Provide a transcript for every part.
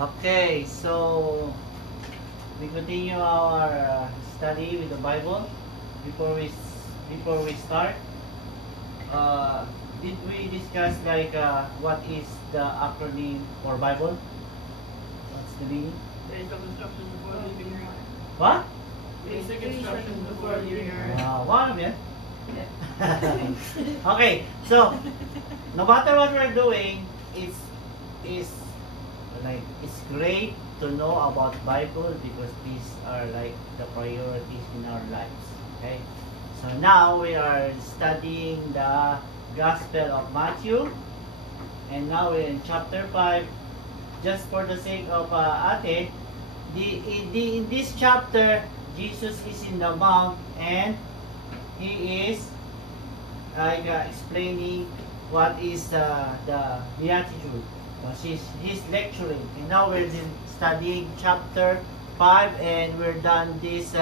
Okay, so we continue our study with the Bible. Before we start, did we discuss what is the acronym for Bible? What's the meaning? Basic instructions before leaving your house. What? Basic instructions before leaving your house. One of it. Okay, so no matter what we're doing, it's great to know about Bible because these are like the priorities in our lives. Okay, so now we are studying the Gospel of Matthew, and now we're in chapter 5. Just for the sake of Ate, in this chapter, Jesus is in the mount and he is explaining what is the Beatitude. He's lecturing, and now we're studying chapter 5, and we're done this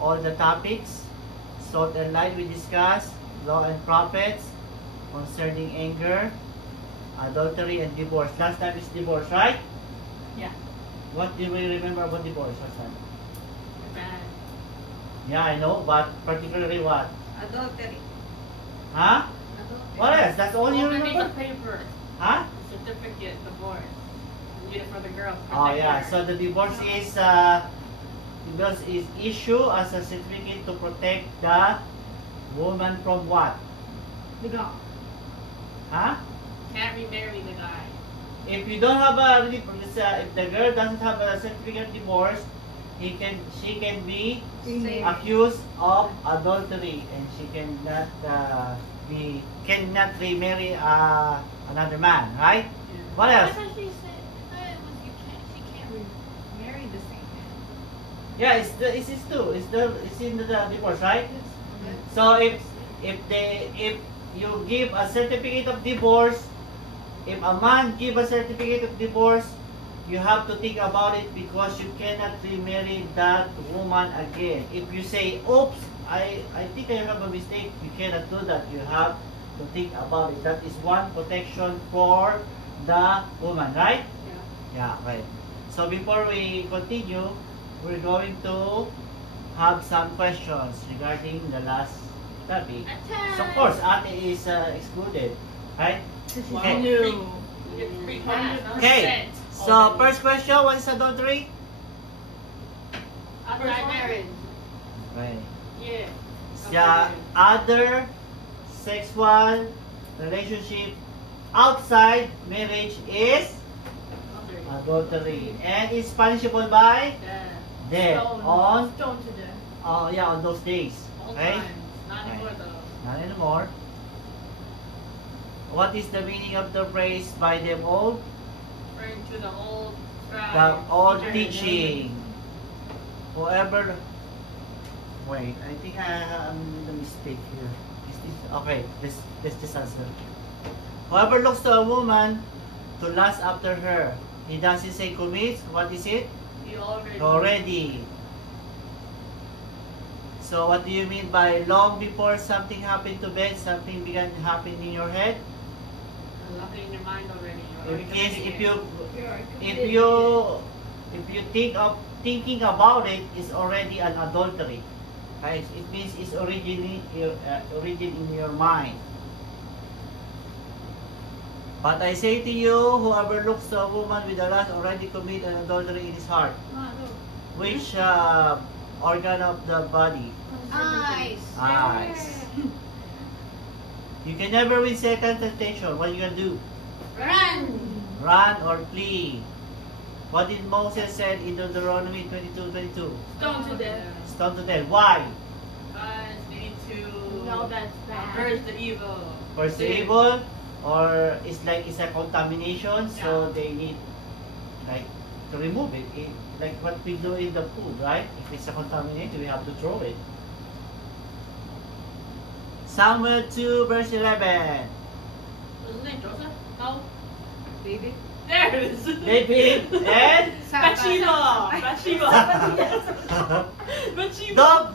all the topics. Salt and light we discussed, law and prophets, concerning anger, adultery, and divorce. Last time is divorce, right? Yeah. What do we remember about divorce? What's that? Bad. Yeah, I know, but particularly what? Adultery. Huh? Adultery. What else? That's all you Piece remember? of paper. Huh? Certificate, divorce. You get it for the girl. Oh yeah, so the divorce is issued as a certificate to protect the woman from what? The God. Huh? Can't remarry the guy. If you don't have if the girl doesn't have a certificate of divorce, she can be accused of adultery, and she cannot remarry another man, right? Yeah. What else? I thought she said she can't marry the same man. Yeah, it's in the divorce, right? So if you give a certificate of divorce, if a man give a certificate of divorce, you have to think about it because you cannot remarry that woman again. If you say, "Oops, I think I have a mistake," you cannot do that. You have to think about it. That is one protection for the woman, right? Yeah. Yeah, right. So before we continue, we're going to have some questions regarding the last topic. So of course, Ate is excluded, right? Wow. You get free class. Okay. So first question, what is adultery? Outside marriage. Right. Yeah. The other sexual relationship outside marriage is adultery, and it's punishable by death on Stone to death. on those days. Okay. Not anymore though. Not anymore. What is the meaning of the phrase "by them all"? Referring to the old The old teaching. Whoever. Wait, I think I'm the mistake here. Is this okay? Let's just answer. Whoever looks to a woman to lust after her, he doesn't say commits. What is it? You already. Already. So what do you mean by long before something happened to bed, something began to happen in your head? Nothing in your mind already. If you thinking about it is already an adultery. Right? It means it's origin in your mind. But I say to you, whoever looks to a woman with a lust already commit an adultery in his heart. Which organ of the body? Eyes. Eyes. You can never win second temptation. What are you gonna do? Run. Run or flee. What did Moses said in Deuteronomy 22:22? Stone to death. Stone to death. Why? Guys need to No, that's bad. purge the evil. First the evil, or it's a contamination, so Yeah. they need to remove it. Like what we do in the food, right? If it's a contamination, we have to throw it. Samuel 2 verse 11. What's his name? Joseph? No. Baby. There it is. David and Bathsheba. Bathsheba.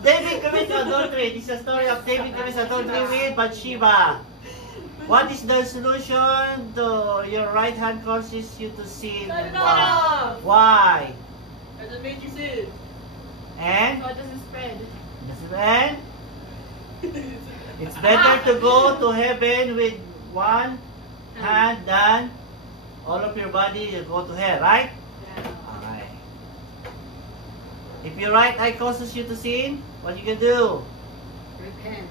David commits adultery. This is a story of David commits adultery with Bathsheba. What is the solution to your right hand causes you to sin? Cut And it why? off. Why? As it made you sin. And So it doesn't spread. and it's better to go to heaven with one hand than all of your body you go to hell, right? Yeah. Alright. If your right eye causes you to sin, what you can do? Repent.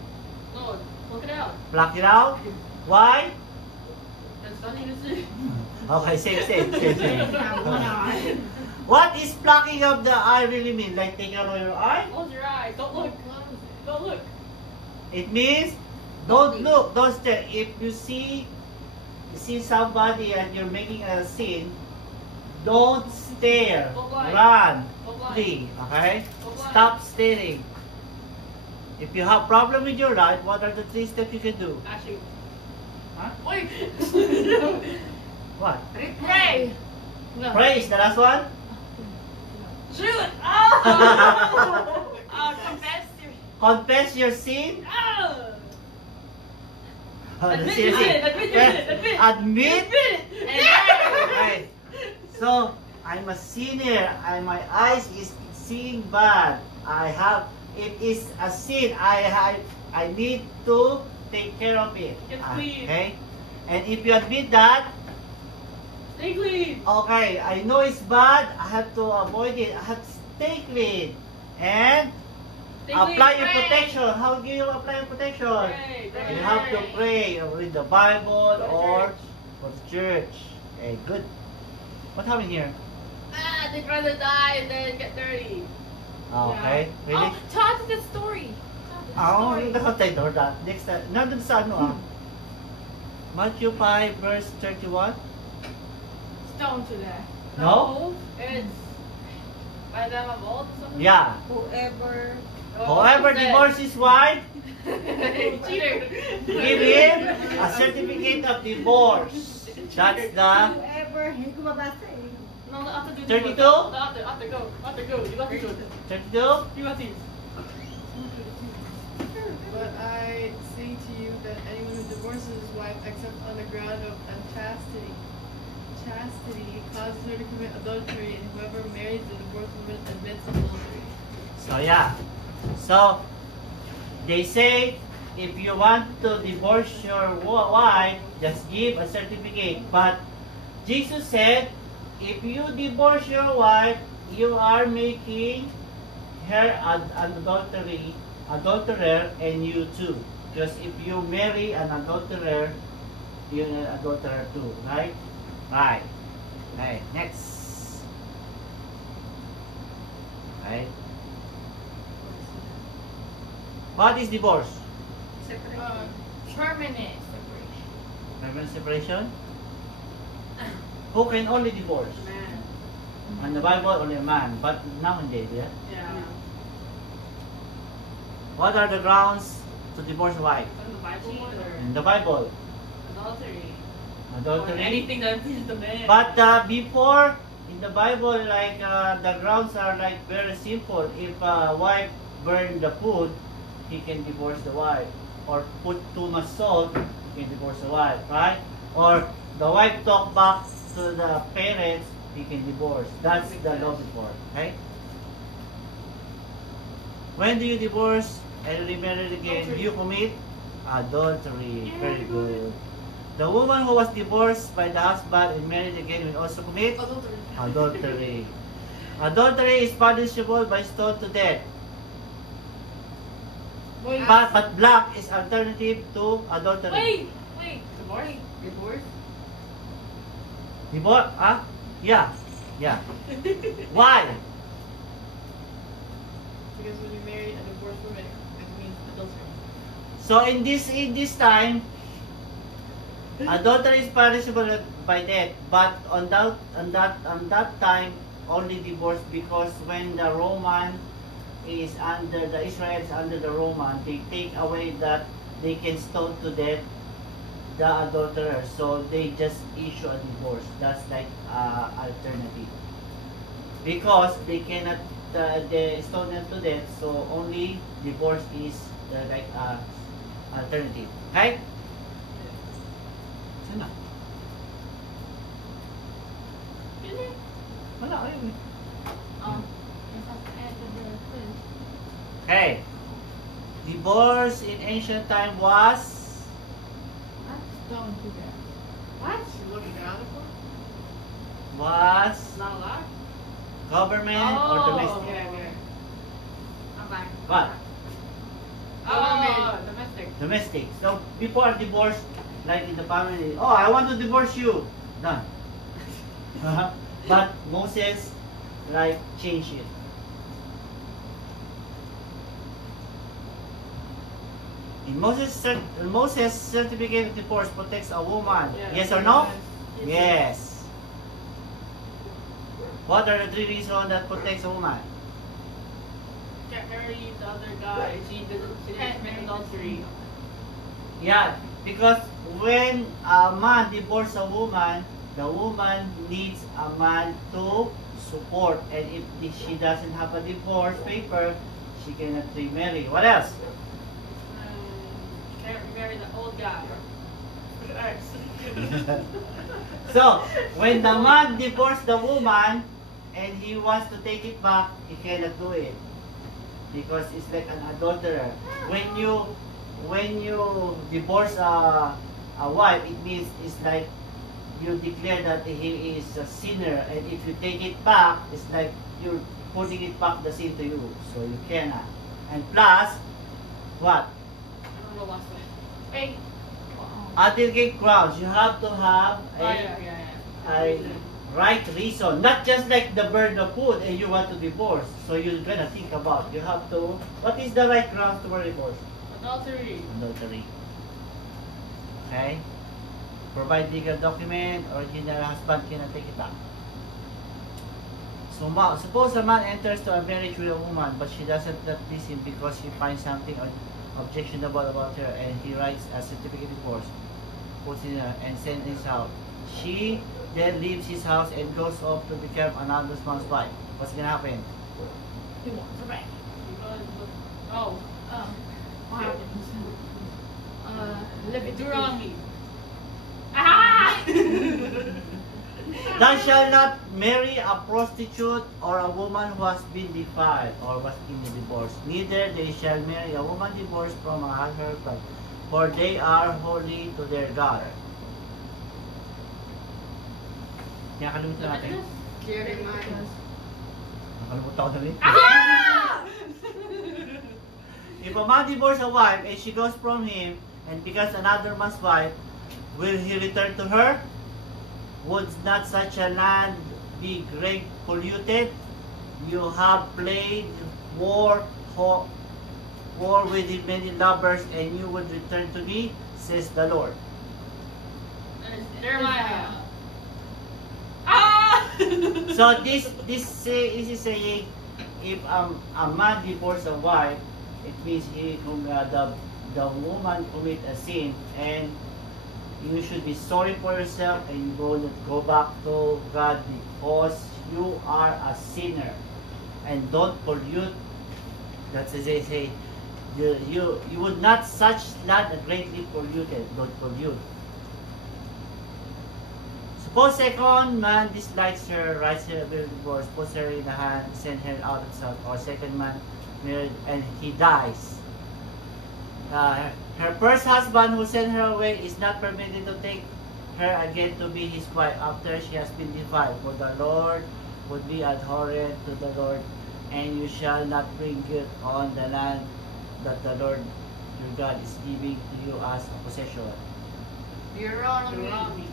No, look it out. Pluck it out. Why? There's nothing to sin. Okay, same. Have one eye. What is plucking of the eye really mean? Like taking out your eye? Close your eyes. Don't look. Don't look. It means don't look, don't stare. If you see somebody and you're making a sin, don't stare. Go blind. Run. Go blind. Flee. Okay? Go blind. Stop staring. If you have problem with your life, what are the 3 steps you can do? Actually, Huh? wait. What? Pray. No. Pray is the last one? Shoot! Oh! Confess your. Confess your sin? Oh! Admit Seriously. your sin, admit your sin, admit. Admit? Admit Okay. So, I'm a sinner. My eyes is seeing bad. It is a sin. I need to take care of it. Get clean. Okay? And if you admit that, Stay clean. okay, I know it's bad. I have to avoid it. I have to stay clean. And Stay apply clean. your Pray. protection. How do you apply your protection? Pray, You pray. have to pray or read the Bible Go to or church. go to church. Okay, good. What happened here? They'd rather die than get dirty. Okay, really? Oh, tell us the story. Oo, yung nakatitle that. Next time, nandun sa ano Matthew 5 verse 31? Stone to death. No? It's by them of old or something? Yeah. Whoever Whoever divorces his wife, Cheater. give him a certificate of divorce. That's the whoever hindi ko mabasa eh. No, after do 32? After go. After go. You got to do it. 32. You got these. But I say to you that anyone who divorces his wife except on the ground of unchastity, causes her to commit adultery, and whoever marries the divorced woman admits adultery. So yeah. So they say if you want to divorce your wife, just give a certificate. But Jesus said, if you divorce your wife, you are making her an adulterer, and you too. Because if you marry an adulterer, you're an adulterer too, right? Right. Right. Next. Right. What is divorce? Permanent separation. Permanent separation? Who can only divorce? Man. On the Bible, only a man. But nowadays, yeah? Yeah. What are the grounds to divorce a wife? From the Bible or In the Bible, adultery. Or adultery. anything that pleases the man. But before, in the Bible, like the grounds are like very simple. If a wife burn the food, he can divorce the wife. Or put too much salt, he can divorce the wife, right? Or the wife talk back to the parents, he can divorce. That's the law before, right? When do you divorce and remarry again? Adultery. You commit adultery. Very good. The woman who was divorced by the husband and married again will also commit Adultery. adultery. Adultery is punishable by stone to death. Wait. But black is alternative to adultery. Wait. Divorce? Divorce? Divorce? Ah? Yeah. Yeah. Why? Because when you marry a divorced woman, it means adultery. So in this time, adultery is punishable by death. But on that time, only divorce, because when the Roman is under the Israel is under the Roman, they take away that they can stone to death the adulterer. So they just issue a divorce. That's like alternative. Because they cannot they stone them to death, so only divorce is the like alternative. Okay? Saan na? Is it? Wala, ayun eh. Oh, yes, I have to add the quiz. Okay. Divorce in ancient time was Don't do that. What? You looking around for? was It's not allowed? government or domestic? Okay, okay. I'm back. What? Oh, domestic. Domestic. So before divorce, like in the family, oh, I want to divorce you. Done. But Moses, like, changed it. In Moses' certificate of divorce protects a woman. Yeah. Yes or no? Yes. Yes. What are the 3 reasons that protects a woman? Can't marry the other guy. She didn't commit adultery. Yeah, because when a man divorces a woman, the woman needs a man to support. And if she doesn't have a divorce paper, she cannot remarry. What else? Can't marry the old guy. Ex. So, when the man divorced the woman and he wants to take it back, he cannot do it. Because it's like an adulterer. When you divorce a wife, it means it's like you declare that he is a sinner, and if you take it back, it's like you're putting it back the sin to you. So you cannot. And plus, what? I don't know last one. Hey. Adelgate grounds. You have to have Oh, yeah. a right reason, not just like the burden of food and you want to divorce. So you're gonna think about. You have to. What is the right grounds to divorce? Adultery. Adultery. Okay. Provide legal document, original husband cannot take it back. So suppose a man enters to a marriage with a woman, but she doesn't not please him because she finds something objectionable about her, and he writes a certificate of divorce, puts it in and sends his house. She then leaves his house and goes off to become another man's wife. What's gonna happen? He wants her back. Oh. What happens? Deuteronomy. Ah! Thou shalt not marry a prostitute or a woman who has been defiled or was in a divorce. Neither they shall marry a woman divorced from a husband, for they are holy to their God. Nakalimutan natin. Jeremiah. Nakalimutan ko na rin. Ah! If a man divorces a wife and she goes from him and becomes another man's wife, will he return to her? Would not such a land be great polluted? You have played war with many lovers, and you would return to me, says the Lord. Jeremiah. Ah! So this is saying, if a man divorces a wife, it means the woman commit a sin, and you should be sorry for yourself, and you go back to God because you are a sinner, and don't pollute. That's as they say, you would not such land greatly polluted. Don't pollute. Suppose second man dislikes her, writes her a bill of divorce, puts her in the hand, send her out of self, or second man married and he dies. Her first husband who sent her away is not permitted to take her again to be his wife after she has been defiled. For the Lord would be abhorrent to the Lord, and you shall not bring guilt on the land that the Lord your God is giving to you as a possession. Deuteronomy.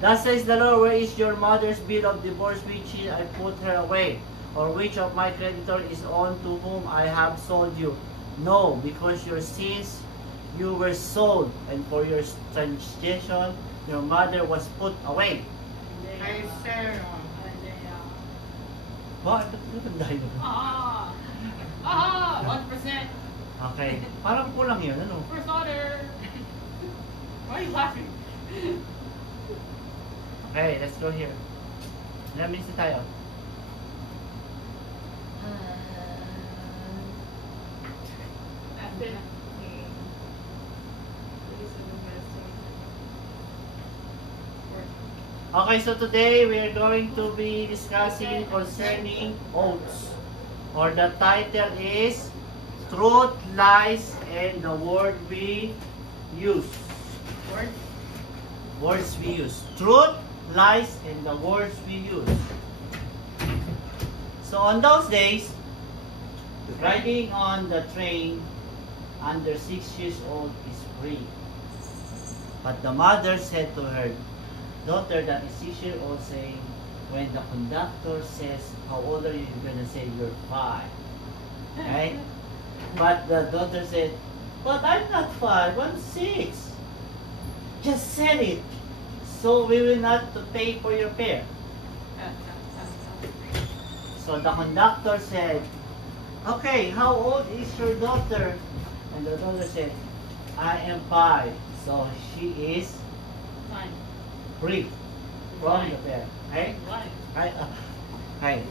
Thus says the Lord, where is your mother's bill of divorce which I put her away? Or which of my creditors is on to whom I have sold you? No, because your sins you were sold, and for your transgression your mother was put away. Bakit? Ano dahil mo? Ah! Ah! 1%. Okay. Parang kulang yun, ano? First order. Why are you laughing? Okay, let's go here. Ilang minutes na tayo? That's it. Okay, so today we are going to be discussing concerning oaths. Or the title is Truth, Lies, and the Word We Use. Words? Words we use. Truth, lies, and the words we use. So on those days, riding on the train under 6 years old is free. But the mother said to her daughter that is 6-year-old, saying, when the conductor says, how old are you? You're gonna say you're 5. Right? But the daughter said, but I'm not 5, I'm 6. Just said it, so we will not to pay for your fare. So the conductor said, okay, how old is your daughter? And the daughter said, I am 5. So she is Fine. free from the fare. Right? Why? Right? Right.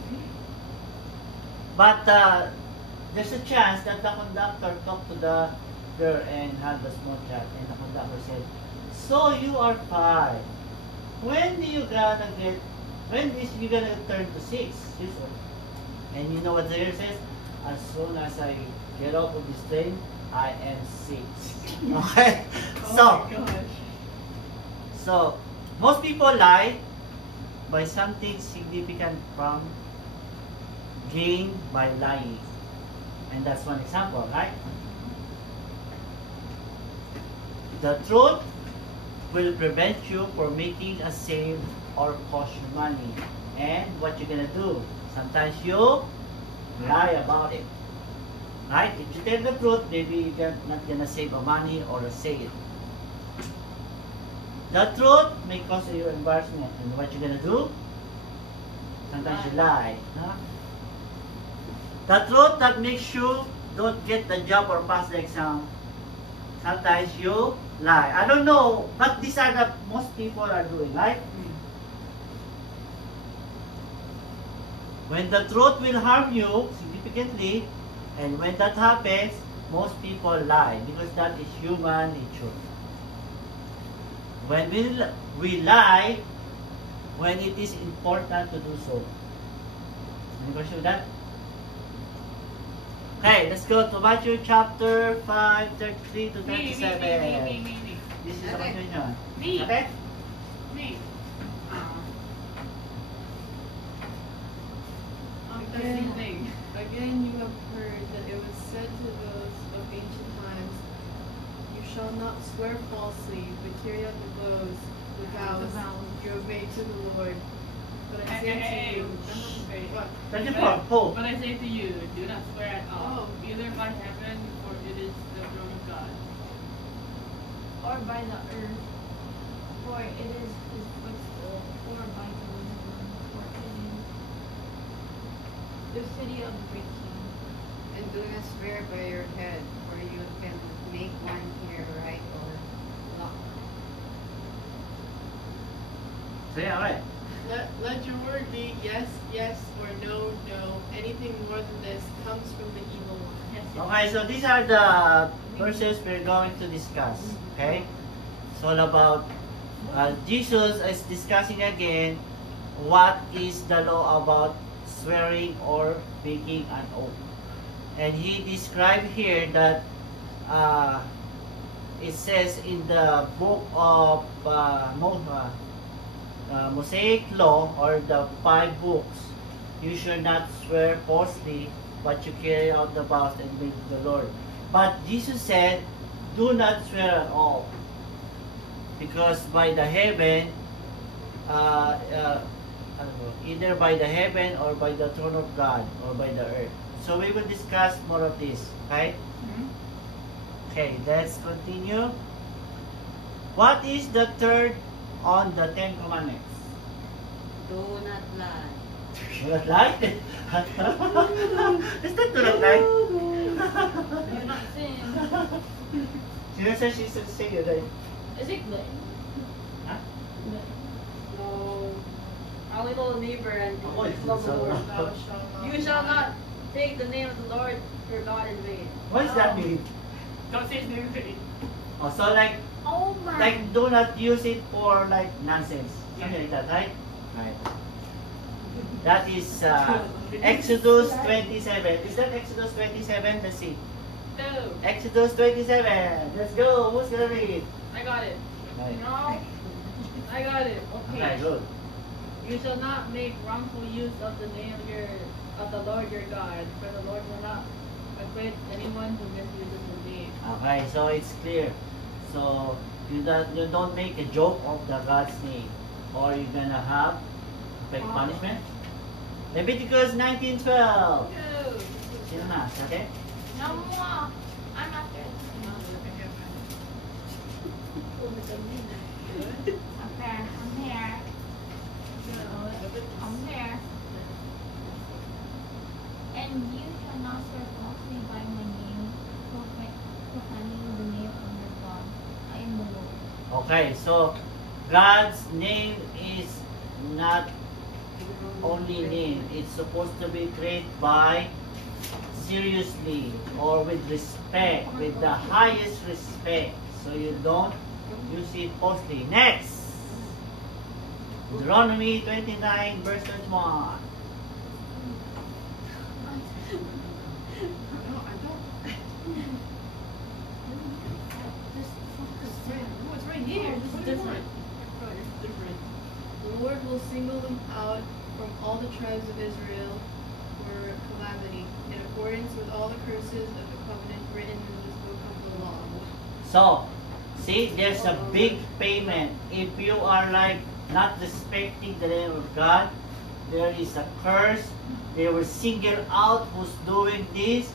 But there's a chance that the conductor talked to the girl and had a small chat, and the conductor said, so you are 5. When do you gonna get? When is you gonna turn to 6 years old? And you know what the girl says? As soon as I get off of this train, I am 6. Okay. Oh my gosh. So most people lie by something significant from gain by lying, and that's one example, right? The truth will prevent you from making a save or cost you money. And what you're gonna do? Sometimes you lie about it. Right? If you tell the truth, maybe you're not gonna save a money or a sale. The truth may cause you embarrassment. And what you're gonna do? Sometimes you lie. Huh? The truth that makes you don't get the job or pass the exam. Sometimes you lie. I don't know, but these are the most people are doing, right? When the truth will harm you significantly, and when that happens, most people lie because that is human nature. When we lie, when it is important to do so. Any question with that? Okay, let's go to Matthew chapter 5, 33 to 37. Me. This is the continuation. Me. Okay? Me. The Again, same thing. again, you have heard that it was said to those of ancient times, you shall not swear falsely, but carry out the vows, the vows you obey to the Lord. But I say to you, what? 24, Paul. But I say to you, do not swear at all, Oh. either by heaven, for it is the throne of God, Or by the earth, for it is his footstool, or by Jerusalem, for it is the city of the great king. And do not swear by your head, for you can make one hair right or wrong. So yeah, right. Let your word be yes, yes, or no, no. Anything more than this comes from the evil one. Yes. Okay, so these are the verses we're going to discuss. Okay? It's all about Jesus is discussing again what is the law about swearing or making an oath. And he described here that it says in the book of Mosaic law, or the 5 books, you should not swear falsely, but you carry out the vows and make the Lord. But Jesus said, do not swear at all, because by the heaven, either by the heaven or by the throne of God or by the earth. So we will discuss more of this, okay? Okay, let's continue. What is the third on the 10 Commandments? Do not lie. Do not lie? Is that do not lie? Do not sin. Sino says she should say it, right? Is it good? Huh? No. Our little neighbor and Oh, it's love the so- Lord. Thou shalt not You shall lie. not take the name of the Lord your God in vain. What does that mean? Don't say his name in vain. Oh, so like Oh my. Like, do not use it for like nonsense. Something like that, right? Right. That is Exodus 27. Is that Exodus 27? Let's see. No. Exodus 27. Let's go. Who's gonna read? I got it. Right. No. I got it. Okay, Okay. good. You shall not make wrongful use of the name of the Lord your God, for the Lord will not acquit anyone who misuses his name. Okay, so it's clear. So you don't make a joke of the God's name, or you're gonna have like punishment. Leviticus 19:12. No. Sino na? Sa atin? No more. I'm after. Okay, I'm here. I'm here. And you shall not serve falsely by my name, profaning the name of your God. I am the Lord. Okay, so God's name is not only name. It's supposed to be treated by seriously or with respect, with the highest respect. So you don't use it falsely. Next, Deuteronomy 29 verse 31. No, it's right here. It's different. It's different. The Lord will single them out from all the tribes of Israel for calamity, in accordance with all the curses of the covenant written in this book of the law. So, see, there's a big payment. If you are like not respecting the name of God, there is a curse. They will single out who's doing this.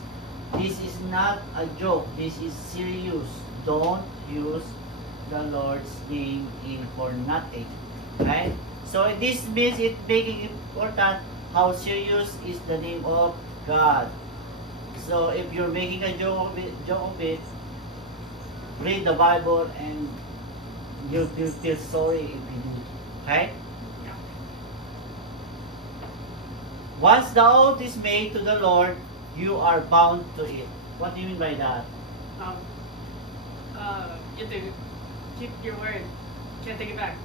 This is not a joke. This is serious. Don't use the Lord's name in for nothing. Right? So this means it making important how serious is the name of God. So if you're making a joke of it, read the Bible and you'll feel sorry if you do. Okay? Once the oath is made to the Lord, you are bound to it. What do you mean by that? You have to keep your word. Can't take it back.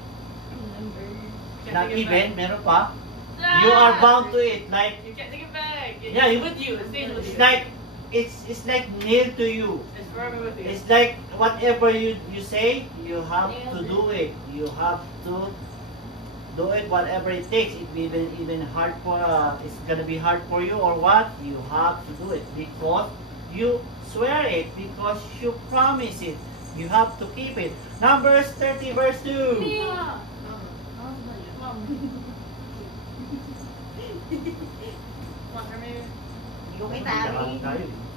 Can't Not take it even, back. meron pa. You are bound to it. Like, You can't take it back. Yeah, It's you- with you. It stays with you. it's like, it's like nailed to you. It's forever with you. It's like whatever you say, you have to do it. You have to do it whatever it takes. It may even hard for it's gonna be hard for you or what. You have to do it because you swear it, because you promise it. You have to keep it. Numbers 30 verse 2. Want her maybe? Yung Itali.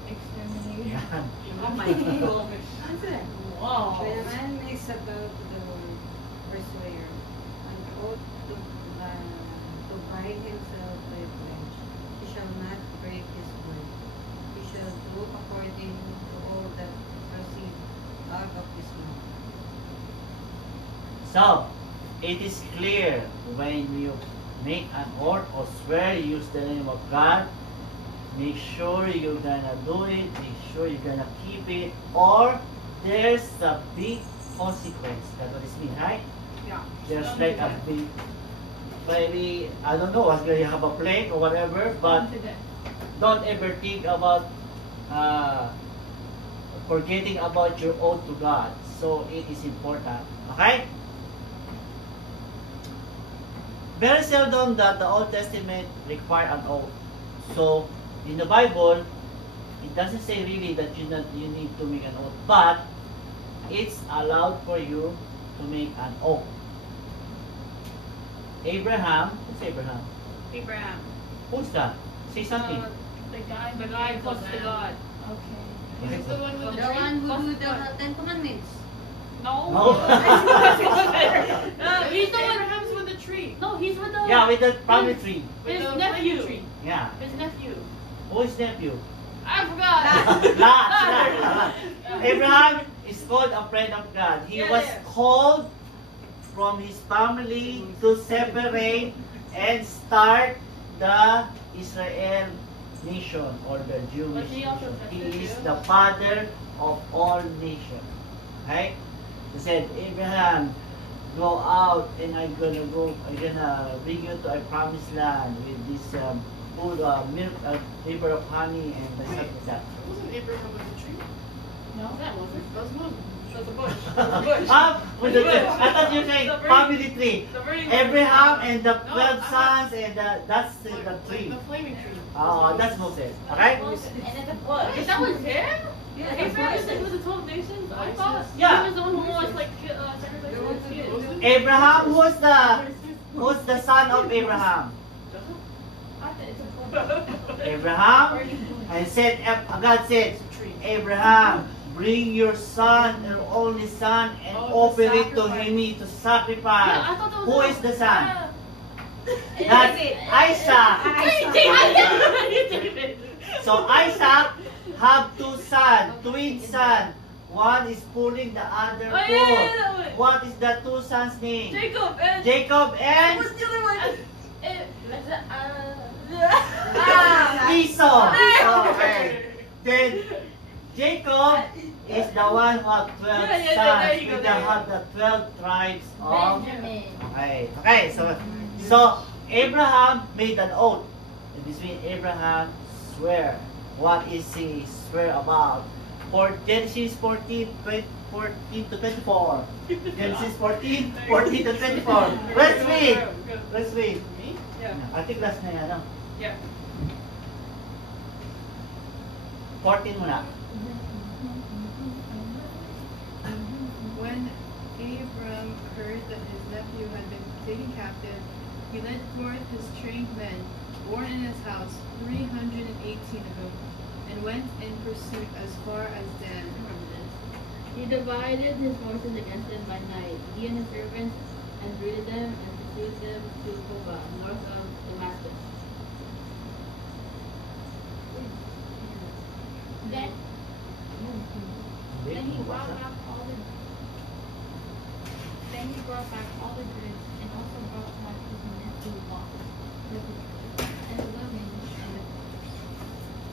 Exterminate. Yan. Oh my God. Wow. The man makes a vow to the Lord, persuader, an oath to bind himself by a pledge. He shall not break his word. He shall do according to all that proceed out of his mouth. So, it is clear when you make an oath or swear, use the name of God, make sure you're gonna do it, make sure you're gonna keep it, or there's a big consequence. That's what it means, right? Yeah. There's like a big, maybe, I don't know, whether you have a plane or whatever, but don't ever think about forgetting about your oath to God. So it is important. Okay? Very seldom that the Old Testament require an oath. So in the Bible, it doesn't say really that you need to make an oath, but it's allowed for you to make an oath. Abraham, who's Abraham? Abraham. Who's that? Say something. The guy. The guy close to God. Okay. He's the one with the The tree. one who do the Ten Commandments. No. No. He's the one. Abraham's with the tree. No, he's with the. Yeah, with the palm tree. His With the nephew. tree. Yeah. His nephew. Who is nephew? I forgot. Lot. Abraham is called a friend of God. He Yeah, was yeah. called from his family to separate and start the Israel nation or the Jewish But he also nation. He tested is you. the father of all nations. Okay? He said, Abraham, go out and I'm gonna bring you to a promised land with this food, milk, river of honey and something like that. Wasn't Abraham with the tree? No, that wasn't. That was Moses. That's a bush. That's a bush. With the, I thought you were saying The burning- family tree. the burning Abraham and the No, 12 sons and that's the tree. The flaming tree. Oh, that's Moses. Okay? And it's a bush. Is that was him? Yeah, Abraham that's said he was the 12 nations? I Moses. thought Yeah. he was the one who was like sacrificing his kids. Moses? Abraham, who's the son of Abraham? I thought it's a bush. Abraham. And said, God said, Abraham, bring your son, your only son, and Oh, offer to it to sacrifice. him to sacrifice. Yeah, I thought that was Who him. is the son? Yeah. That's Isaac. David. So Isaac have two sons, twin sons. One is pulling the other Oh, yeah, pull. yeah, that one. What is the two sons' name? Jacob and Jacob and what's the other one? Esau. There. Okay. Then Jacob is the one who have 12 Yeah, yeah, sons. there you go, They there you have the 12 tribes of. Benjamin. Okay. So Abraham made an oath. And this means Abraham swear. What is he swear about? For Genesis 14 to 24. Genesis 14 to 24. Let's read. Let's read. Me? Yeah. I think last na yan, no? Yeah. 14 muna. When Abram heard that his nephew had been taken captive, he led forth his trained men, born in his house, 318 of them, and went in pursuit as far as Dan. He divided his forces against them by night, he and his servants, and routed them and pursued them to Hobah, north of Damascus. Then he brought back all the goods and also brought back his nephew Lot and the women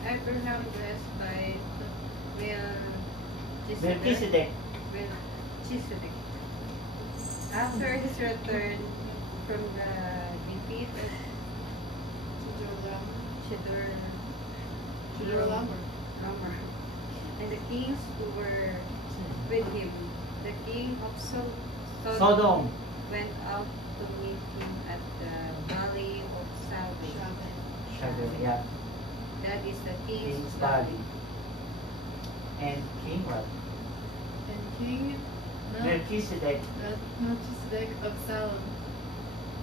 and Abraham blessed by Melchizedek. Melchizedek. After his return from the defeat of Chedorlaomer. Gomer, and the kings who were with him, the king of Sodom. went out to meet him at the valley of Salvation. Shadow, yeah. That is the King's king's Valley. valley. And King what? And King Melchizedek. Melchizedek of Salem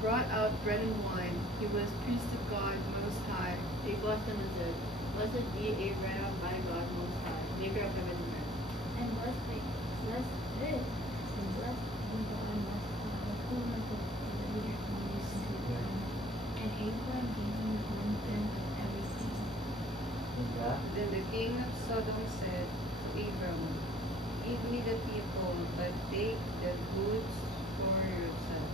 brought out bread and wine. He was priest of God Most High. He blessed them and said, Blessed be Abraham by God Most High, maker of heaven and earth. and blessed be God Most High, who has delivered from this Israel. And Abraham gave him one tenth of everything. Yeah. Then the king of Sodom said to Abram, give me the people, but take the goods for yourself.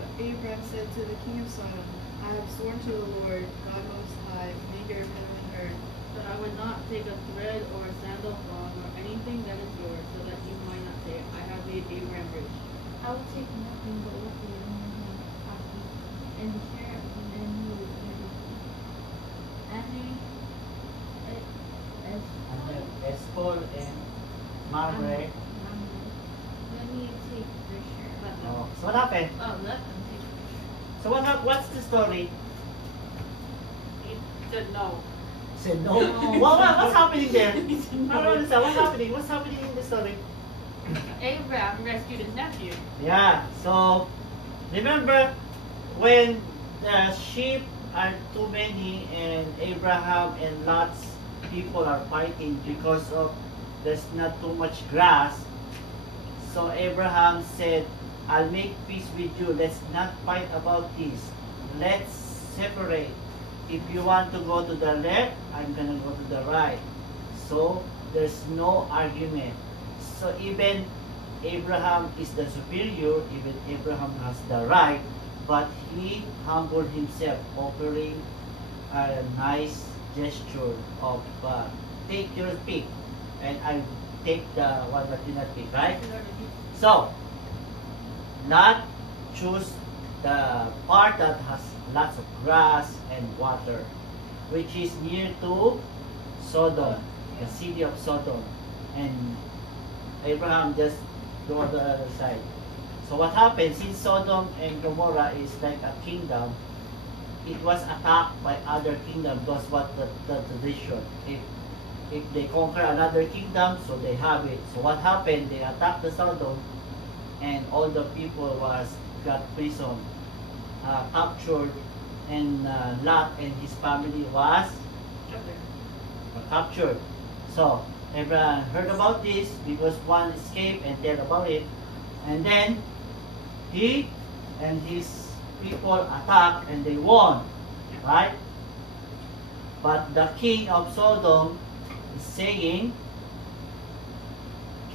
But Abraham said to the king of Sodom, I have sworn to the Lord, God Most High, maker of heaven and earth, That I would not take a thread or a sandal thong or anything that is yours, so that you might not say, I have made Abraham rich. I will take nothing but what the young man hath and the share of the men who will carry Anthony, Escol and Margaret. let me take their share. Let them. Oh. So what happened? Oh, let them take it. So what's the story? He said no. Said no. What's happening there? I don't understand. What's happening? What's happening in the story? Abraham rescued his nephew. Yeah. So remember when the sheep are too many and Abraham and Lot's people are fighting because of there's not too much grass. So Abraham said, I'll make peace with you. Let's not fight about this. Let's separate. If you want to go to the left, I'm gonna go to the right. So there's no argument. So even Abraham is the superior, even Abraham has the right, but he humbled himself, offering a nice gesture of take your pick, and take the one that did not pick, right? So, Lot choose the part that has lots of grass and water, which is near to Sodom, the city of Sodom. And Abraham just go on the other side. So what happened, since Sodom and Gomorrah is like a kingdom, it was attacked by other kingdom. That's what the tradition. If they conquer another kingdom, so they have it. So what happened, they attacked the Sodom, and all the people got prison, captured, and Lot and his family was captured. So Abraham heard about this because one escaped and tell about it, and then he and his people attacked and they won, right? But the king of Sodom is saying,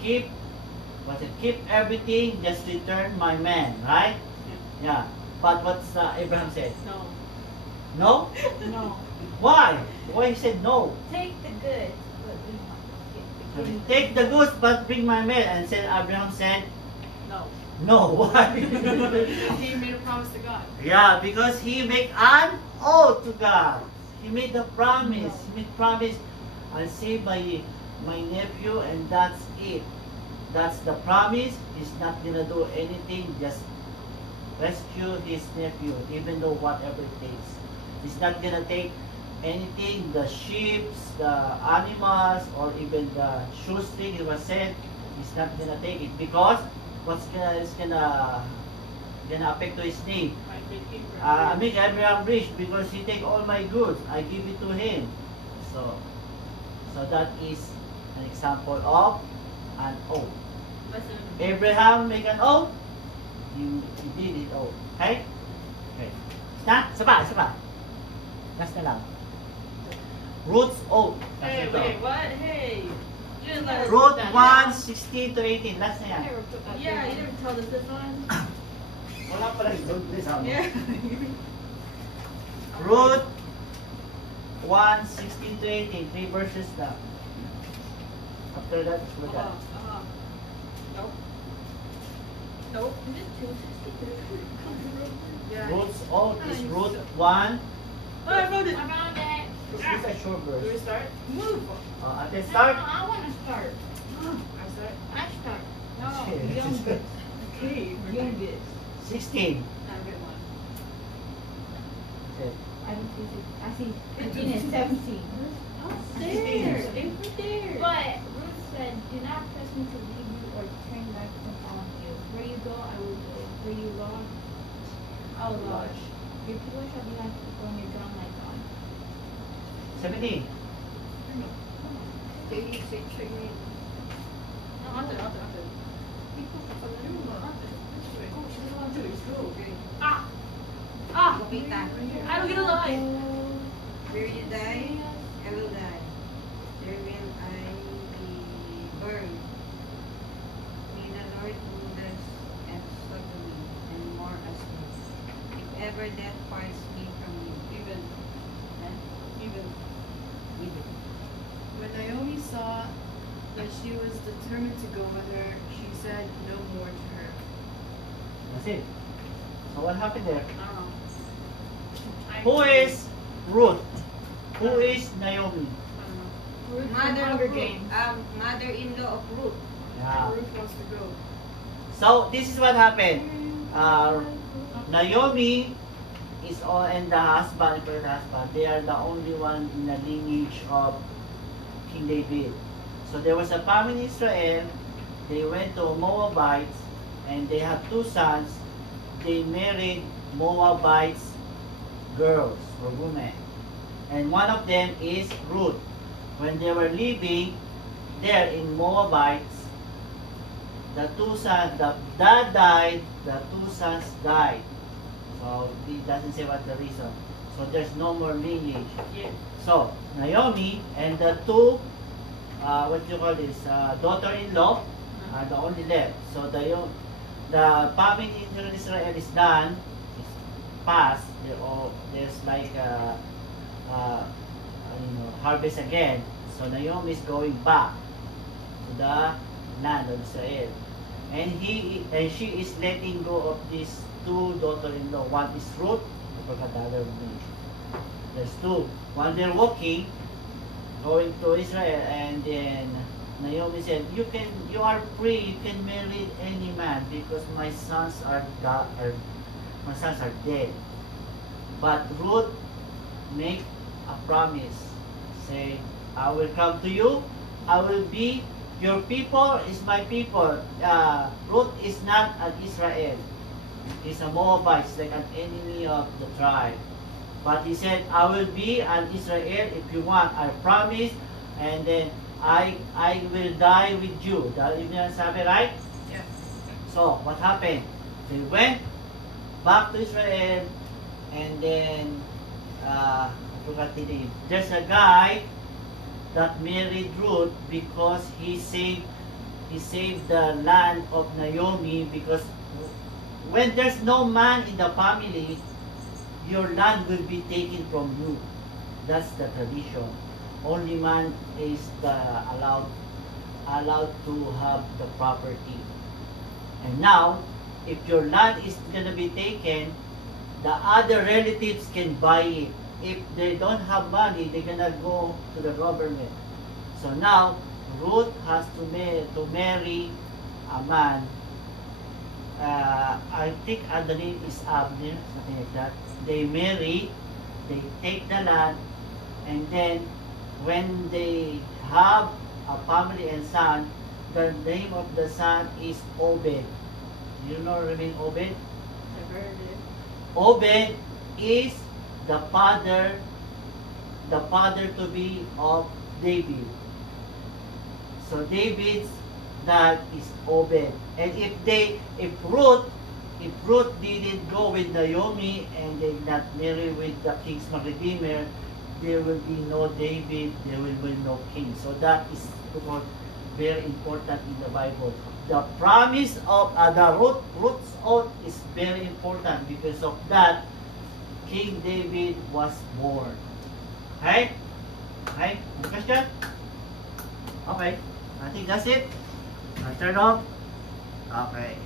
keep everything, just return my man, right? Yeah. But what's Abraham said? No. No? No. Why? Why he said no? Take the goods, but we want to get Take the goods, but bring my man. And said Abraham said No. no. Why? He made a promise to God. Yeah, because he make an oath to God. He made the promise. He made promise. I'll save my nephew, and that's it. That's the promise. He's not gonna do anything. Just rescue his nephew, even though whatever it takes. He's not gonna take anything. The sheep, the animals, or even the shoes thing. It was said. He's not gonna take it because it's gonna affect to his name. I make Abraham rich because he take all my goods. I give it to him. So that is an example of an oath. Abraham make an oath. He did it oath. Okay? Okay. Na? Isa pa. Last na lang. Ruth's oath. Last Hey, na to. wait, what? Hey. You didn't let us Ruth put that 1, 16 to 18. Last na yan. down. Yeah, you didn't tell us this one. Wala pala yung Ruth. This one. Yeah. Ruth 1, 16 to 18. 3 verses na. After that, look at. Nope. Nope. Is it 263? Yeah. Ruth's oath is Ruth 1. Oh, I wrote it. I found it. This is a short Do we verse. start? Move. Ate, start. I want to start. I start. I start. No, Okay. youngest. Okay. Youngest. 16. Not a good one. Okay. I don't see six. I see 15 and 17. Oh, there. They were there. But Ruth said, "Do not press me to leave you or turn back from following you. Where you go, I will go. Where you lodge, I will lodge. Your people shall be like people, and your drum like God." 17. They say training. No, after. Go, she doesn't want to do it. Just go. Okay. Ah! Lupita. I don't get a line. Where you die, I will die. There will I be burned. May the Lord do this and sodomy and more as well. If ever death parts me from you. Even. When Naomi saw that she was determined to go with her, she said no more to her. That's it. So what happened there? I don't know. Who is Ruth? Who is Naomi? I don't know. Mother of Hunger Ruth. Games. Mother-in-law of Ruth. Yeah. Ruth wants to go. So this is what happened. Naomi is all, and the husband, they are the only one in the lineage of King David. So there was a family in Israel. They went to Moabites, and they had 2 sons. They married Moabites girls or women, and one of them is Ruth. When they were living there in Moabites, the 2 sons, the dad died, the 2 sons died. So it doesn't say what the reason. So there's no more lineage. Yeah. So Naomi and the 2, what do you call this, daughter-in-law are the only left. So the famine in Israel is done, is past. There's like harvest again. So Naomi is going back. to the land of Israel. And she is letting go of these two daughter-in-law. One is Ruth, I forgot the other name. There's two. While they're walking, going to Israel, and then Naomi said, you are free, you can marry any man because my sons are dead. But Ruth make a promise, say, I will come to you, I will be your people is my people. Ruth is not an Israel. He's a Moabite, like an enemy of the tribe. But he said, I will be an Israel if you want. I promise, and then I will die with you. Dahil yun yung sabi, right? Yeah. So, what happened? They went back to Israel, and then, I forgot the name. There's a guy that married Ruth because he saved the land of Naomi, because when there's no man in the family, your land will be taken from you. That's the tradition. Only man is allowed to have the property. And now, if your land is gonna be taken, the other relatives can buy it. If they don't have money, they're gonna go to the government. So now, Ruth has to marry a man. I think the name is Abner, something like that. They marry, they take the land, and then when they have a family and son, the name of the son is Obed. You know what I mean, Obed? I've heard it. Obed is the father to be of David. So David's dad is Obed. And if Ruth didn't go with Naomi and did not marry with the kinsman redeemer, there will be no David, there will be no king. So that is very important in the Bible. The promise of the Ruth's oath is very important. Because of that, King David was born. Okay? Okay? Any question? Okay. I think that's it. Turn off. Okay.